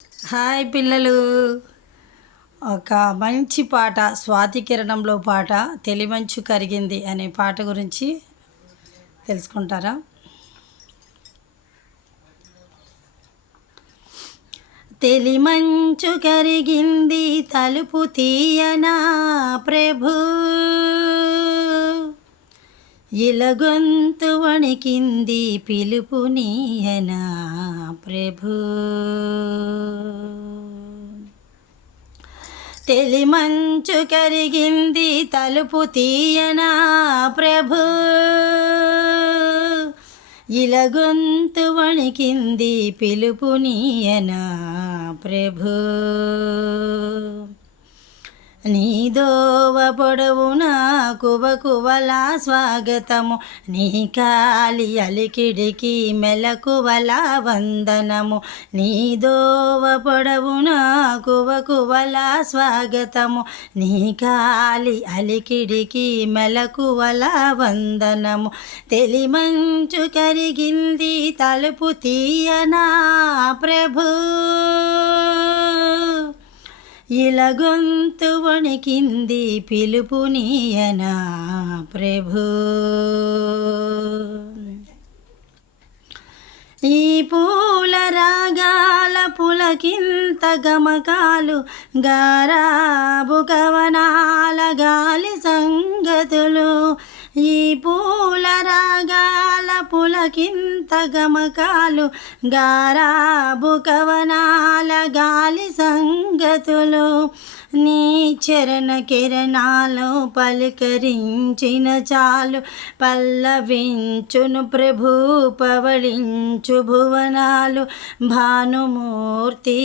Hi పిల్లలు. ఒక మంచి పాట, స్వాతి కిరణంలో పాట, తెలిమంచు కరిగింది అనే పాట గురించి తెలుసుకుంటారా? తెలిమంచు కరిగింది తలుపు తీయనా ప్రభు, ఇలగొంతు వణికింది పిలుపు నీయనా ప్రభు. తెలిమంచు కరిగింది తలుపు తీయనా ప్రభు, ఇలగొంతు వణికింది పిలుపు నీయనా ప్రభు. నీదోవ పొడవునా కువకువలా స్వాగతము, నీ కాలి అలికిడికి మెలకువలా వందనము. నీదోవ పొడవునా కువకువలా స్వాగతము, నీ కాలి అలికిడికి మెలకువలా వందనము. తెలిమంచు కరిగింది తలుపు తీయనా ప్రభు, ఇలగొంతు వణికింది పిలుపు నీయనా ప్రభు. ఈ పూల రాగాల పులకింత గమకాలు, గారాబు కవనాల గాలి సంగతులు. ఈ పూల రాగాల పులకింత గమకాలు, గారాబు కవనాల గాలి సంగతులు. నీ చరణ కిరణాలు పలికరించిన చాలు, పల్లవించును ప్రభు పవళించు భువనాలు. భానుమూర్తి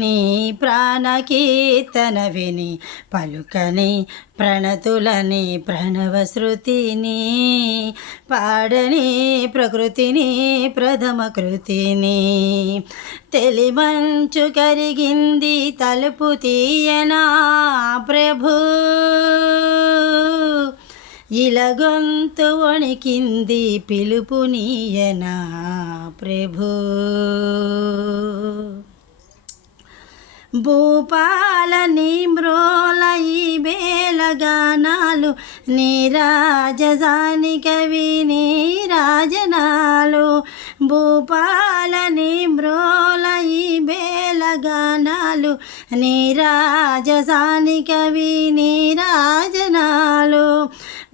నీ ప్రాణకీర్తన విని పలుకని ప్రణతులని ప్రణవశృతిని, పాడని ప్రకృతిని ప్రథమ కృతిని. తెలిమంచు కరిగింది తలుపు తీయనా ప్రభు, ఇలగొంతు వణికింది పిలుపు నీయనా ప్రభు. భూపాల నీ మ్రోల ఈ బేలగానాలు, నీ రాజధాని కవి నీ రాజనాలు. భూపాల నీ మ్రోల ఈ బేలగానాలు, నీ రాజధాని కవి నీ రాజనాలు.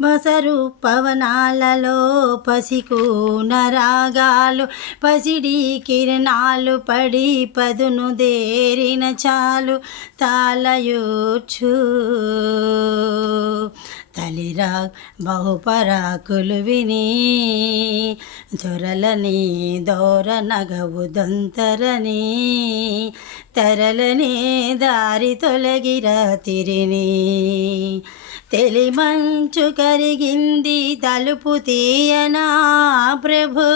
బసరు పవనాలలో పసికూన రాగాలు, పసిడి కిరణాలు పడి పదును దేరిన చాలు. తాళయూర్చు తలిరా బహుపరాకులు విని, దొరలని దోర నగవు దొంతరని, తెరలని దారి తొలగిరా తిరిని. తెలిమంచు కరిగింది తలుపు తీయనా ప్రభు,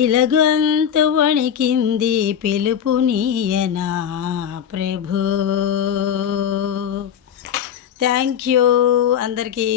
ఇలగొంతు వణికింది పిలుపు నీయనా ప్రభు. థ్యాంక్ యూ అందరికీ.